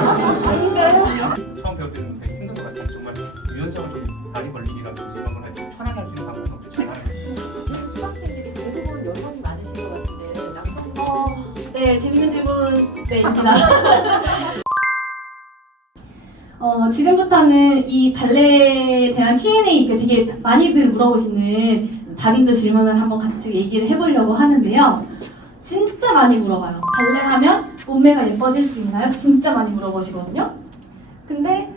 처음 배울 때는 되게 힘든 것 같아요. 정말 유연성을 좀 많이 걸리기라도 이런 걸 해도 편하게 할 수 있는 방법은 없죠. 수강생들이 대부분 연관이 많으신 것 같은데 남성 네, 재밌는 질문 네입니다. 지금부터는 이 발레에 대한 Q&A 때 되게 많이들 물어보시는 다빈도 질문을 한번 같이 얘기를 해보려고 하는데요. 진짜 많이 물어봐요. 발레하면 몸매가 예뻐질 수 있나요? 진짜 많이 물어보시거든요. 근데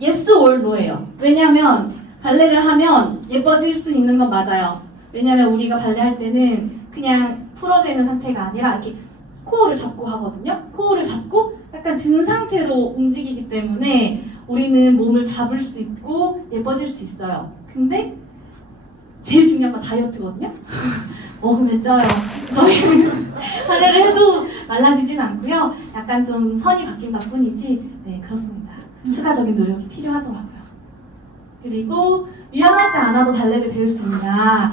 yes or no예요. 왜냐면 발레를 하면 예뻐질 수 있는 건 맞아요. 왜냐면 우리가 발레 할 때는 그냥 풀어져 있는 상태가 아니라 이렇게 코어를 잡고 하거든요. 코어를 잡고 약간 든 상태로 움직이기 때문에 우리는 몸을 잡을 수 있고 예뻐질 수 있어요. 근데 제일 중요한 건 다이어트거든요. 먹으면 쪄요. 저희는 발레를 해도 말라지진 않고요. 약간 좀 선이 바뀐다 뿐이지 네, 그렇습니다. 추가적인 노력이 필요하더라고요. 그리고 유연하지 않아도 발레를 배울 수 있냐.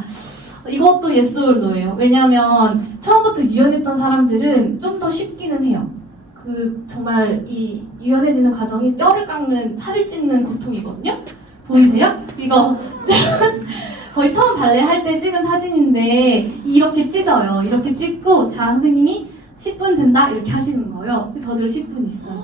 이것도 yes or no예요. 왜냐하면 처음부터 유연했던 사람들은 좀 더 쉽기는 해요. 정말 이 유연해지는 과정이 뼈를 깎는, 살을 찢는 고통이거든요. 보이세요? 이거 거의 처음 발레 할 때 찍은 사진인데 이렇게 찢어요. 이렇게 찢고 자 선생님이 10분 잰다 이렇게 하시는 거예요. 저도 10분 있어요.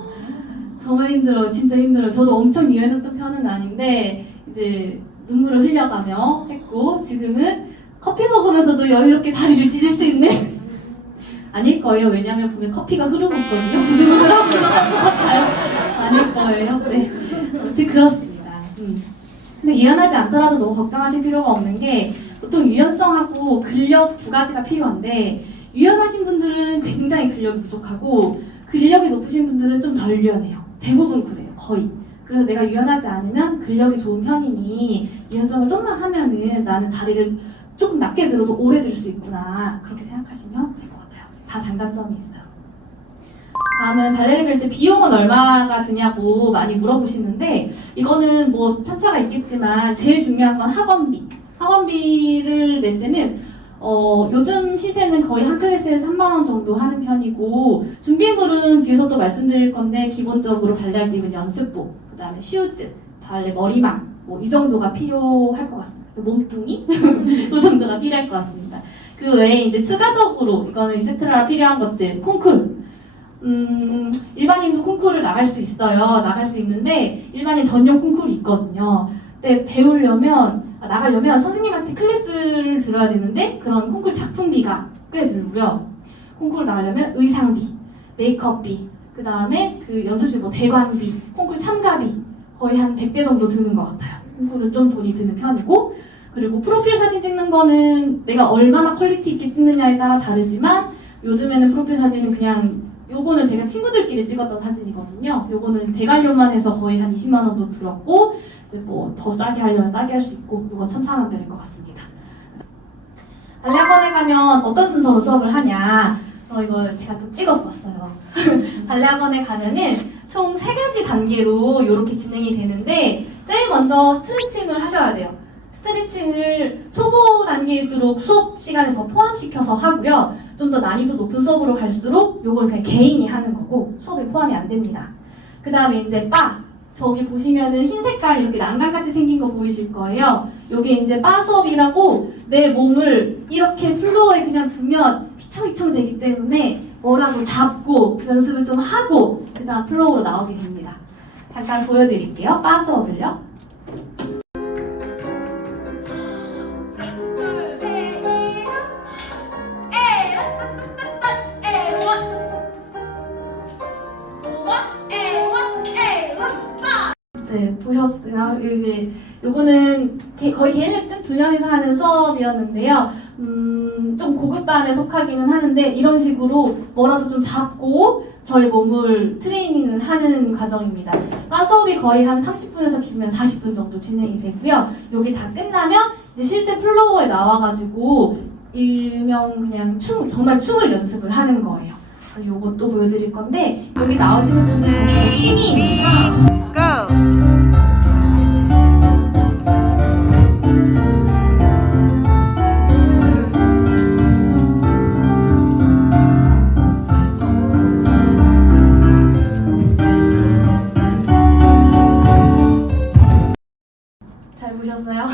정말 힘들어요. 진짜 힘들어요. 저도 엄청 유연했던 편은 아닌데 이제 눈물을 흘려가며 했고 지금은 커피 먹으면서도 여유롭게 다리를 찢을 수 있는 아닐 거예요. 왜냐면 보면 커피가 흐르고 있거든요. 아닐 거예요. 네, 아무튼 그렇습니다. 근데 유연하지 않더라도 너무 걱정하실 필요가 없는 게 보통 유연성하고 근력 두 가지가 필요한데 유연하신 분들은 굉장히 근력이 부족하고 근력이 높으신 분들은 좀 덜 유연해요. 대부분 그래요. 거의. 그래서 내가 유연하지 않으면 근력이 좋은 편이니 유연성을 좀만 하면은 나는 다리를 조금 낮게 들어도 오래 들 수 있구나 그렇게 생각하시면 될 것 같아요. 다 장단점이 있어요. 다음은 발레를 배울 때 비용은 얼마가 드냐고 많이 물어보시는데 이거는 뭐 편차가 있겠지만 제일 중요한 건 학원비. 학원비를 낼 때는 요즘 시세는 거의 한 클래스에 3만 원 정도 하는 편이고 준비물은 뒤에서 또 말씀드릴 건데 기본적으로 발레할 때 입은 연습복, 그 다음에 슈즈, 발레 머리망 뭐 이 정도가 필요할 것 같습니다. 몸뚱이? 이 정도가 필요할 것 같습니다. 그 외에 이제 추가적으로 이거는 세트라 필요한 것들, 콩쿨. 일반인도 콩쿨을 나갈 수 있어요. 나갈 수 있는데 일반인 전용 콩쿨이 있거든요. 근데 나가려면 선생님한테 클래스를 들어야 되는데 그런 콩쿨 작품비가 꽤 들고요. 콩쿨 나가려면 의상비, 메이크업비, 그 다음에 그 연습실 뭐 대관비, 콩쿨 참가비 거의 한 100대 정도 드는 것 같아요. 콩쿨은 좀 돈이 드는 편이고 그리고 프로필 사진 찍는 거는 내가 얼마나 퀄리티 있게 찍느냐에 따라 다르지만 요즘에는 프로필 사진은 그냥 요거는 제가 친구들끼리 찍었던 사진이거든요. 요거는 대관료만 해서 거의 한 20만 원 정도 들었고 뭐 더 싸게 하려면 싸게 할 수 있고 이건 천차만별일 것 같습니다. 발레 학원에 가면 어떤 순서로 수업을 하냐 이거 제가 또 찍어봤어요. 발레 학원에 가면은 총 3가지 단계로 이렇게 진행이 되는데 제일 먼저 스트레칭을 하셔야 돼요. 스트레칭을 초보 단계일수록 수업 시간에 더 포함시켜서 하고요. 좀 더 난이도 높은 수업으로 갈수록 요건 그냥 개인이 하는 거고 수업에 포함이 안 됩니다. 그 다음에 이제 저기 보시면은 흰 색깔 이렇게 난간같이 생긴 거 보이실 거예요. 요게 이제 바 수업이라고 내 몸을 이렇게 플로어에 그냥 두면 휘청휘청 되기 때문에 뭐라도 잡고 연습을 좀 하고 그 다음 플로어로 나오게 됩니다. 잠깐 보여드릴게요. 바 수업을요. 네, 보셨어요? 요거는 거의 개인 레슨 2명이서 하는 수업이었는데요. 좀 고급반에 속하기는 하는데 이런 식으로 뭐라도 좀 잡고 저희 몸을 트레이닝을 하는 과정입니다. 바 수업이 거의 한 30분에서 길면 40분 정도 진행이 되고요. 여기 다 끝나면 이제 실제 플로어에 나와가지고 일명 그냥 정말 춤을 연습을 하는 거예요. 요것도 보여드릴 건데 여기 나오시는 분들 정말 취미입니다. 보셨어요?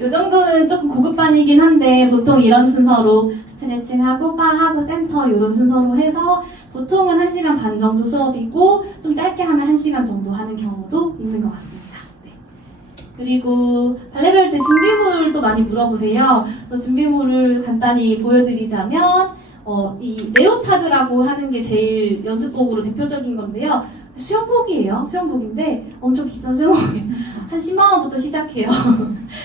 이 정도는 조금 고급반이긴 한데 보통 이런 순서로 스트레칭하고 바하고 센터 이런 순서로 해서 보통은 1시간 반 정도 수업이고 좀 짧게 하면 1시간 정도 하는 경우도 있는 것 같습니다. 네. 그리고 발레 배울 때 준비물도 많이 물어보세요. 그래서 준비물을 간단히 보여드리자면 이 레오타드라고 하는 게 제일 연습복으로 대표적인 건데요. 수영복이에요. 수영복인데 엄청 비싼 수영복이에요. 한 10만 원부터 시작해요.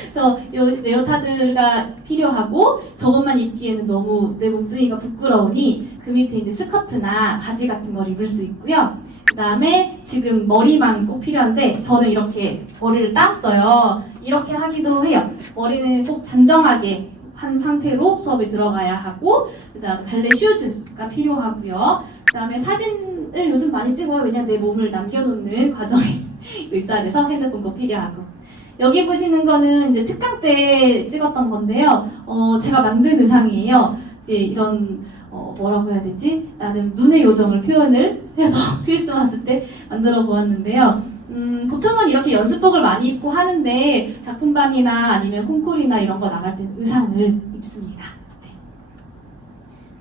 그래서 이 레오타드가 필요하고 저것만 입기에는 너무 내 몸뚱이가 부끄러우니 그 밑에 이제 스커트나 바지 같은 걸 입을 수 있고요. 그 다음에 지금 머리만 꼭 필요한데 저는 이렇게 머리를 땄어요. 이렇게 하기도 해요. 머리는 꼭 단정하게 한 상태로 수업에 들어가야 하고 그 다음 발레 슈즈가 필요하고요. 그 다음에 사진을 요즘 많이 찍어요. 왜냐면 내 몸을 남겨놓는 과정이 있어야 돼서 핸드폰 꼭 필요하고. 여기 보시는 거는 이제 특강 때 찍었던 건데요. 제가 만든 의상이에요. 이제 이런 뭐라고 해야 되지? 나름 눈의 요정을 표현을 해서 크리스마스 때 만들어 보았는데요. 보통은 이렇게 연습복을 많이 입고 하는데 작품반이나 아니면 콩쿠르나 이런 거 나갈 때는 의상을 입습니다.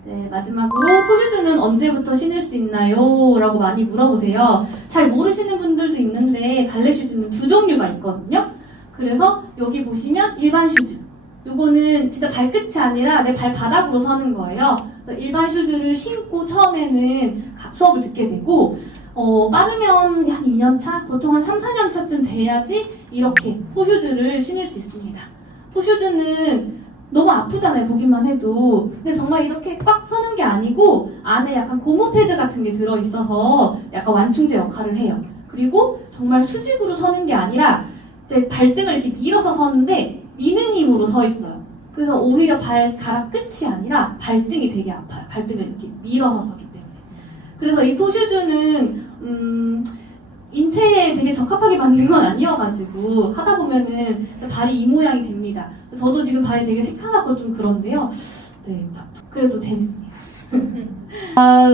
네, 마지막으로 토슈즈는 언제부터 신을 수 있나요? 라고 많이 물어보세요. 잘 모르시는 분들도 있는데 발레 슈즈는 두 종류가 있거든요. 그래서 여기 보시면 일반 슈즈. 요거는 진짜 발끝이 아니라 내 발바닥으로 서는 거예요. 그래서 일반 슈즈를 신고 처음에는 수업을 듣게 되고 빠르면 한 2년 차? 보통 한 3, 4년 차쯤 돼야지 이렇게 토슈즈를 신을 수 있습니다. 토슈즈는 너무 아프잖아요, 보기만 해도. 근데 정말 이렇게 꽉 서는 게 아니고 안에 약간 고무 패드 같은 게 들어있어서 약간 완충제 역할을 해요. 그리고 정말 수직으로 서는 게 아니라 내 발등을 이렇게 밀어서 서는데 미는 힘으로 서 있어요. 그래서 오히려 발가락 끝이 아니라 발등이 되게 아파요. 발등을 이렇게 밀어서 서기 때문에. 그래서 이 토슈즈는 인체에 되게 적합하게 만든 건 아니어가지고 하다 보면은 발이 이 모양이 됩니다. 저도 지금 발이 되게 새카맣고 좀 그런데요. 네, 그래도 재밌습니다.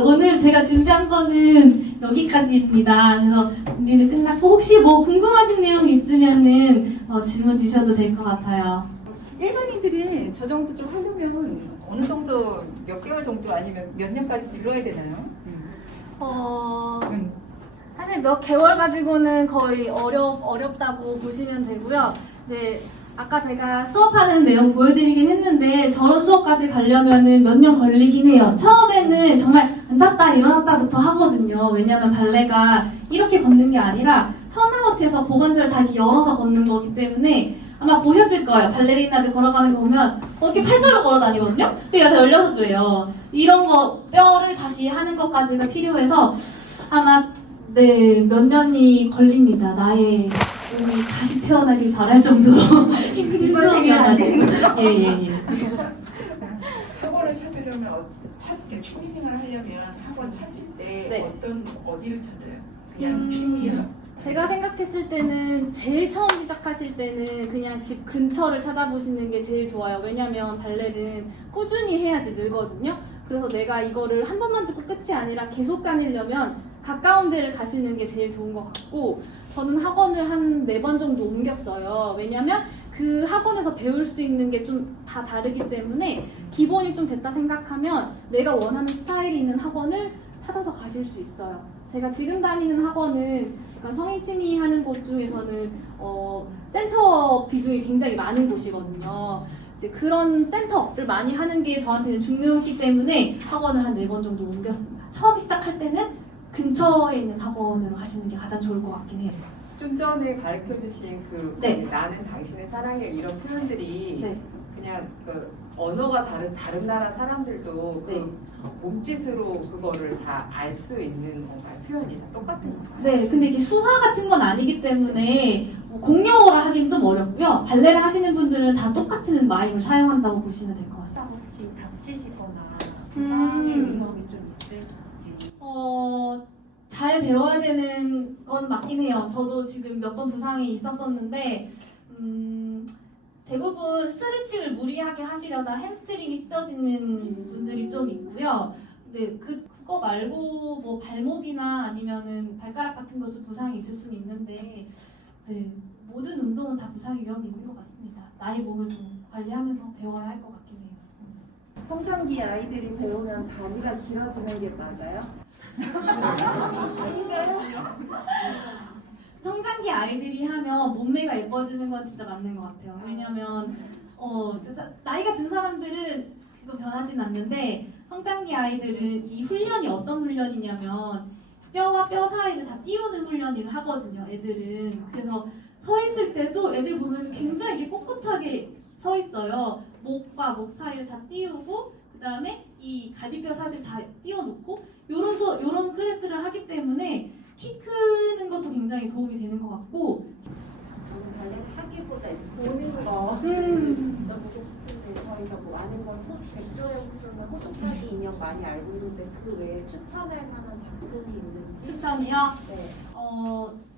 오늘 제가 준비한 거는 여기까지입니다. 그래서 준비는 끝났고 혹시 뭐 궁금하신 내용 있으면은 질문 주셔도 될 것 같아요. 일반인들이 저 정도 좀 하려면 어느 정도 몇 개월 정도 아니면 몇 년까지 들어야 되나요? 사실 몇 개월 가지고는 거의 어렵다고 보시면 되고요. 네, 아까 제가 수업하는 내용 보여드리긴 했는데 저런 수업까지 가려면은 몇 년 걸리긴 해요. 처음에는 정말 앉았다 일어났다부터 하거든요. 왜냐하면 발레가 이렇게 걷는 게 아니라 턴아웃해서 고관절 다리 열어서 걷는 거기 때문에 아마 보셨을 거예요. 발레리나들 걸어가는 거 보면 이렇게 팔자로 걸어 다니거든요. 그게 다 열려서 그래요. 이런 거 뼈를 다시 하는 것까지가 필요해서 아마 네, 몇 년이 걸립니다. 나의 몸이 다시 태어나길 바랄 정도로 힘든 수업이어가지고. 예. 학원을 찾으려면 찾게 취미생활을 하려면 학원 찾을 때 네. 어디를 찾아요? 그냥 취미요? 제가 생각했을 때는 제일 처음 시작하실 때는 그냥 집 근처를 찾아보시는 게 제일 좋아요. 왜냐면 발레는 꾸준히 해야지 늘거든요. 그래서 내가 이거를 한 번만 듣고 끝이 아니라 계속 다니려면 가까운 데를 가시는 게 제일 좋은 것 같고 저는 학원을 한 4번 정도 옮겼어요. 왜냐면 그 학원에서 배울 수 있는 게 좀 다 다르기 때문에 기본이 좀 됐다 생각하면 내가 원하는 스타일이 있는 학원을 찾아서 가실 수 있어요. 제가 지금 다니는 학원은 약간 성인 취미 하는 곳 중에서는 센터 비중이 굉장히 많은 곳이거든요. 이제 그런 센터를 많이 하는 게 저한테는 중요했기 때문에 학원을 한 4번 정도 옮겼습니다. 처음 시작할 때는 근처에 있는 학원으로 가시는 게 가장 좋을 것 같긴 해요. 좀 전에 가르쳐 주신 그 네. 나는 당신의 사랑해 이런 표현들이 네. 그냥 그 언어가 다른 나라 사람들도 그 네. 몸짓으로 그거를 다 알 수 있는 건가요? 표현이 다 똑같은 건가요? 네, 근데 이게 수화 같은 건 아니기 때문에 공용어라 하긴 좀 어렵고요. 발레를 하시는 분들은 다 똑같은 마임을 사용한다고 보시면 될 것 같아요. 혹시 다치시거나 음. 부상의 위험이 좀 있을지. 잘 배워야 되는 건 맞긴 해요. 저도 지금 몇 번 부상이 있었었는데 대부분 스트레칭을 무리하게 하시려다 햄스트링이 찢어지는 분들이 좀 있고요. 근데 그거 말고 뭐 발목이나 아니면은 발가락 같은 거 좀 부상이 있을 수는 있는데 네, 모든 운동은 다 부상의 위험이 있는 것 같습니다. 나의 몸을 좀 관리하면서 배워야 할 것 같긴 해요. 성장기 아이들이 배우면 다리가 길어지는 게 맞아요? 성장기 아이들이 하면 몸매가 예뻐지는 건 진짜 맞는 것 같아요. 왜냐면 나이가 든 사람들은 그거 변하진 않는데 성장기 아이들은 이 훈련이 어떤 훈련이냐면 뼈와 뼈 사이를 다 띄우는 훈련을 하거든요. 애들은. 그래서 서 있을 때도 애들 보면 굉장히 이렇게 꼿꼿하게 서 있어요. 목과 목 사이를 다 띄우고 그 다음에 이 갈비뼈 사이를 다 띄워놓고 요런 클래스를 하기 때문에 키 크는 것도 굉장히 도움이 되는 것 같고 저는 발레를 하기보다 보는 거 진짜 보고 싶은데 저희가 뭐 아는 건 백조의 호수나 호두까기 인형 많이 알고 있는데 그 외에 추천할 만한 작품이 있는지. 추천이요? 네.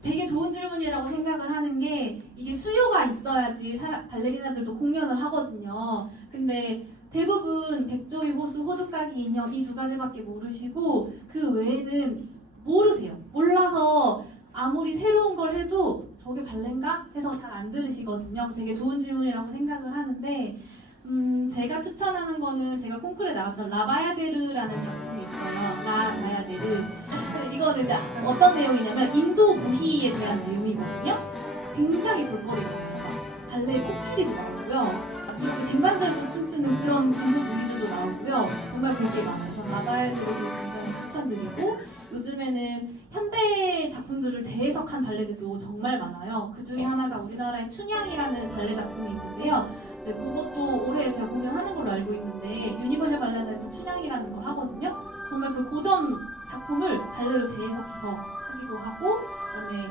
되게 좋은 질문이라고 생각을 하는 게 이게 수요가 있어야지 발레리나들도 공연을 하거든요. 근데 대부분 백조의 호수, 호두까기 인형 이 두 가지밖에 모르시고 그 외에는 모르세요. 몰라서 아무리 새로운 걸 해도 저게 발레인가 해서 잘 안 들으시거든요. 되게 좋은 질문이라고 생각을 하는데 제가 추천하는 거는 제가 콩쿠르에 나왔던 라바야데르라는 작품이 있어요. 라바야데르. 이거는 이제 어떤 내용이냐면 인도 무희에 대한 내용이거든요. 굉장히 볼거리거든요. 발레 코끼리도 나오고요. 이 쟁반들도 춤추는 그런 인도 무희들도 나오고요. 정말 볼 게 많아요. 저는 라바야데르도 굉장히 추천드리고 요즘에는 현대 작품들을 재해석한 발레들도 정말 많아요. 그 중에 하나가 우리나라의 춘향이라는 발레 작품이 있는데요. 이제 그것도 올해 제가 공연하는 걸로 알고 있는데 유니버셜 발레단에서 춘향이라는 걸 하거든요. 정말 그 고전 작품을 발레로 재해석해서 하기도 하고 그다음에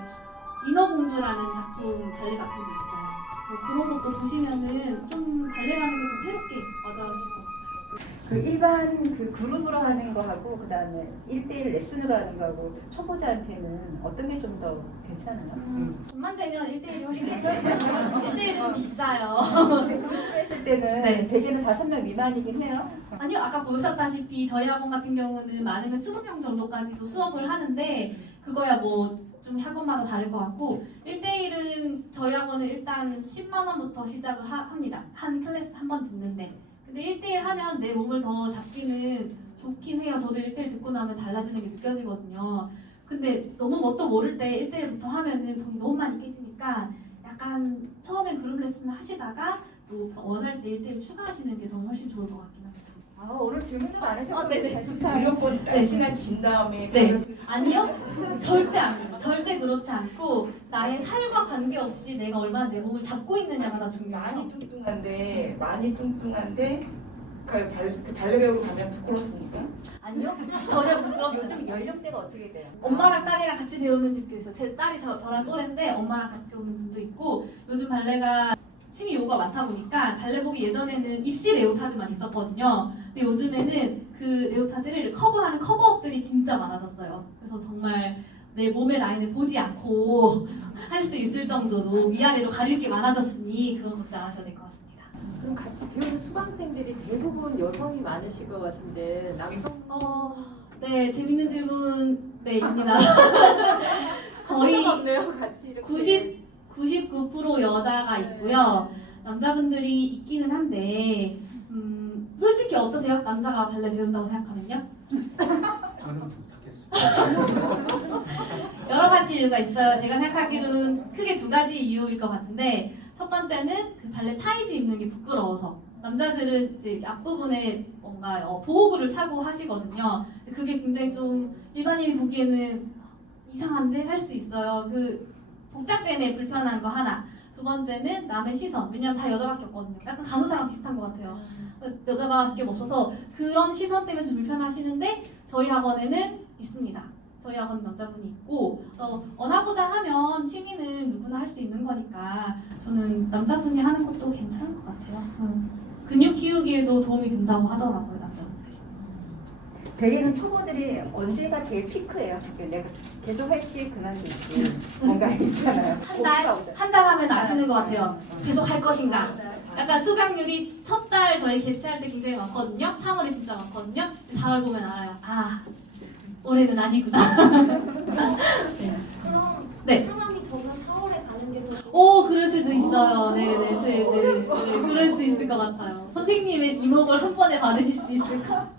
인어공주라는 작품 발레 작품도 있어요. 그런 것도 보시면은 좀 발레라는 걸 좀 새롭게 와닿으실 것 같아요. 그 일반 그 그룹으로 하는 거하고 그다음에 1대1 레슨으로 하는 거하고 초보자한테는 어떤 게 좀 더 괜찮아요? 돈만 되면 1대1이 훨씬 괜찮아요. 1대1은 비싸요. 근데 그룹으로 했을 때는 네. 대개는 5명 미만이긴 해요. 아니요, 아까 보셨다시피 저희 학원 같은 경우는 많으면 20명 정도까지도 수업을 하는데 그거야 뭐 좀 학원마다 다를 것 같고 1대1은 저희 학원은 일단 10만 원부터 시작을 합니다. 한 클래스 한 번 듣는데 근데 1대1 하면 내 몸을 더 잡기는 좋긴 해요. 저도 1대1 듣고 나면 달라지는 게 느껴지거든요. 근데 너무 뭣도 모를 때 1대1부터 하면은 돈이 너무 많이 깨지니까 약간 처음엔 그룹 레슨을 하시다가 또 원할 때 1대1 추가하시는 게 저는 훨씬 좋을 것 같긴 합니다. 아, 오늘 질문도 많으셨고 네네. 무조건 날씨나 진 다음에 네. 아니요? 절대 아니에요. 절대 그렇지 않고 나의 살과 관계없이 내가 얼마나 내 몸을 잡고 있느냐가 다 중요해요. 많이 뚱뚱한데 그 발레 배우러 가면 부끄럽습니까? 아니요? 전혀 부끄럽지 요즘 않아요. 연령대가 어떻게 돼요? 엄마랑 딸이랑 같이 배우는 집도 있어요. 제 딸이 저랑 또래인데 엄마랑 같이 오는 분도 있고 요즘 발레가 취미 요구가 많다 보니까 발레복이 예전에는 입시 레오타드만 있었거든요. 근데 요즘에는 그 레오타드를 커버하는 커버업들이 진짜 많아졌어요. 그래서 정말 내 몸의 라인을 보지 않고 할 수 있을 정도로 위아래로 가릴 게 많아졌으니 그건 걱정 안 하셔도 될 것 같습니다. 그럼 같이 배우는 수강생들이 대부분 여성이 많으실 것 같은데 남성 네, 재밌는 질문 입니다. 거의 없네요. 같이 이렇게 99% 여자가 있고요. 남자분들이 있기는 한데 솔직히 어떠세요? 남자가 발레 배운다고 생각하면요? 저는 못하겠어요. 여러 가지 이유가 있어요. 제가 생각하기로는 크게 2가지 이유일 것 같은데 첫 번째는 그 발레 타이즈 입는 게 부끄러워서 남자들은 이제 앞부분에 뭔가 보호구를 차고 하시거든요. 그게 굉장히 좀 일반인이 보기에는 이상한데 할 수 있어요. 그 복장 때문에 불편한 거 하나. 2번째는 남의 시선. 왜냐면 다 여자밖에 없거든요. 약간 간호사랑 비슷한 것 같아요. 여자밖에 없어서 그런 시선 때문에 좀 불편하시는데 저희 학원에는 있습니다. 저희 학원 남자분이 있고 원하고자 하면 취미는 누구나 할 수 있는 거니까 저는 남자분이 하는 것도 괜찮은 것 같아요. 근육 키우기에도 도움이 된다고 하더라고요, 남자분들이. 대개는 초보들이 언제가 제일 피크예요? 내가 계속 할지 그만둘지 뭔가 있잖아요. 한 달 하면 아시는 것 같아요. 계속 할 것인가. 약간 수강률이 첫 달 저희 개최할 때 굉장히 많거든요. 3월에 진짜 많거든요. 4월 보면 알아요. 아, 올해는 아니구나. 그럼 네. 사람이 저는 4월에 가는 그럴 수도 있어요. 네, 그럴 수도 있을 것 같아요. 선생님의 이목을 한 번에 받으실 수 있을까?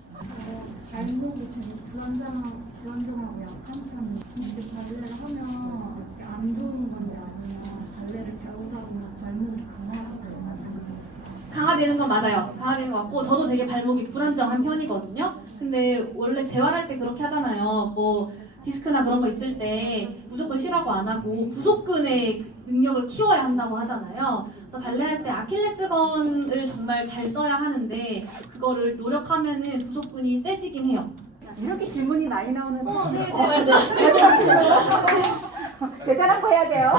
발목이 되게 불안정하고 약한 편이에요. 근데 발레를 하면 안 좋은 건지 아니면 발레를 배우다 보면 발목이 강화되는 건 맞아요. 강화되는 것 같고 저도 되게 발목이 불안정한 편이거든요. 근데 원래 재활할 때 그렇게 하잖아요. 뭐 디스크나 그런 거 있을 때 무조건 쉬라고 안 하고 부속근의 능력을 키워야 한다고 하잖아요. 그래서 발레할 때 아킬레스건을 정말 잘 써야 하는데 그거를 노력하면은 부속근이 세지긴 해요. 이렇게 질문이 많이 나오는 네, 말씀. 대단한 거 해야 돼요.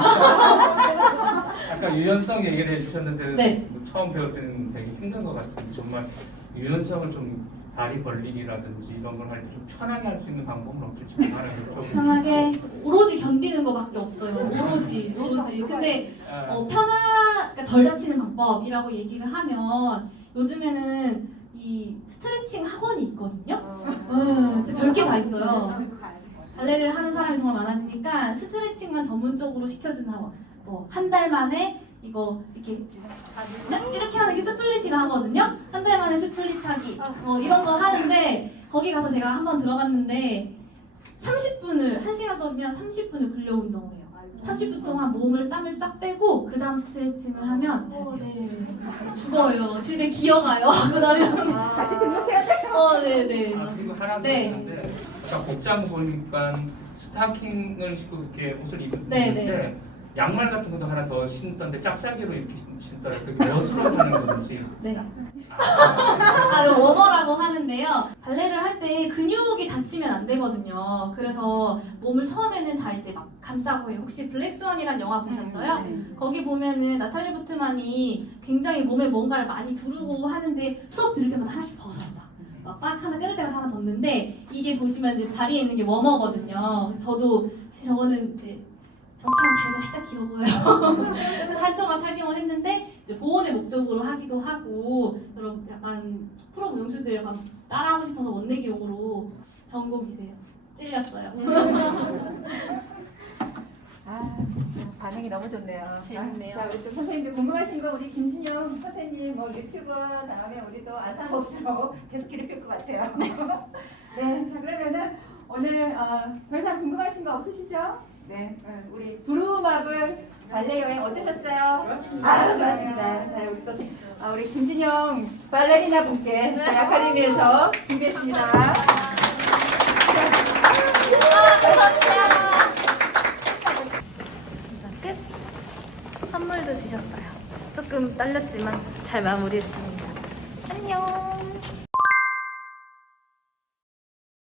아까 유연성 얘기를 해주셨는데 네. 처음 배울 때는 되게 힘든 것 같은데 정말 유연성을 좀 다리 벌리기라든지 이런 걸 할 때 좀 편하게 할 수 있는 방법은 없을지 하나 여쭤보고 편하게 오로지 견디는 것밖에 없어요. 오로지. 근데 그러니까 덜 다치는 방법이라고 얘기를 하면 요즘에는 이 스트레칭 학원이 있거든요. 진짜 별게 다 있어요. 발레를 하는 사람이 정말 많아지니까 스트레칭만 전문적으로 시켜주는 학원. 한 달 만에 이거 이렇게 하는 게 스플릿이라 하거든요. 한 달 만에 스플릿하기 이런 거 하는데 거기 가서 제가 한번 들어갔는데 30분을 1시간 수업이면 30분을 근력 운동을 해요. 30분 동안 몸을 땀을 쫙 빼고 그 다음 스트레칭을 하면 죽어요. 집에 기어가요. 그 다음에 같이 등록해야 돼. 네네. 그리고 하나 더 네. 있는데 아까 복장 보니까 스타킹을 신고 이렇게 옷을 네, 입는데 양말 같은 것도 하나 더 신던데 짝짝이로 이렇게 신더라고요. 그게 멋으로 하는 건지. 네. 이거 워머라고 하는데요. 발레를 할 때 근육이 다치면 안 되거든요. 그래서 몸을 처음에는 다 이제 막 감싸고 해요. 혹시 블랙스완이라는 영화 보셨어요? 거기 보면은 나탈리 포트만이 굉장히 몸에 뭔가를 많이 두르고 하는데 수업 들을 때마다 하나씩 벗어요. 막 하나 끊을 때마다 하나 벗는데 이게 보시면 이제 다리에 있는 게 워머거든요. 저거는 이제 저렇게 하면 다리가 살짝 길어 보여요. 그래서 한쪽만 착용을 했는데 이제 보온의 목적으로 하기도 하고 그런 약간 프로 무용수들 약간 따라하고 싶어서 원내기용으로 전곡이세요. 찔렸어요. 반응이 너무 좋네요. 재밌네요. 자, 우리 또 선생님들 궁금하신 거 우리 김진영 선생님 유튜버 다음에 우리 또 아사목수로 계속 기록할 것 같아요. 네, 자 그러면은 오늘 더 이상 궁금하신 거 없으시죠? 네, 우리 부루마블 발레 여행 어떠셨어요? 좋았습니다. 자, 우리 또 우리 김진영 발레리나 분께 저희 아카데미에서 준비했습니다. 감사합니다. 끝. 선물도 주셨어요. 조금 떨렸지만 잘 마무리했습니다. 안녕.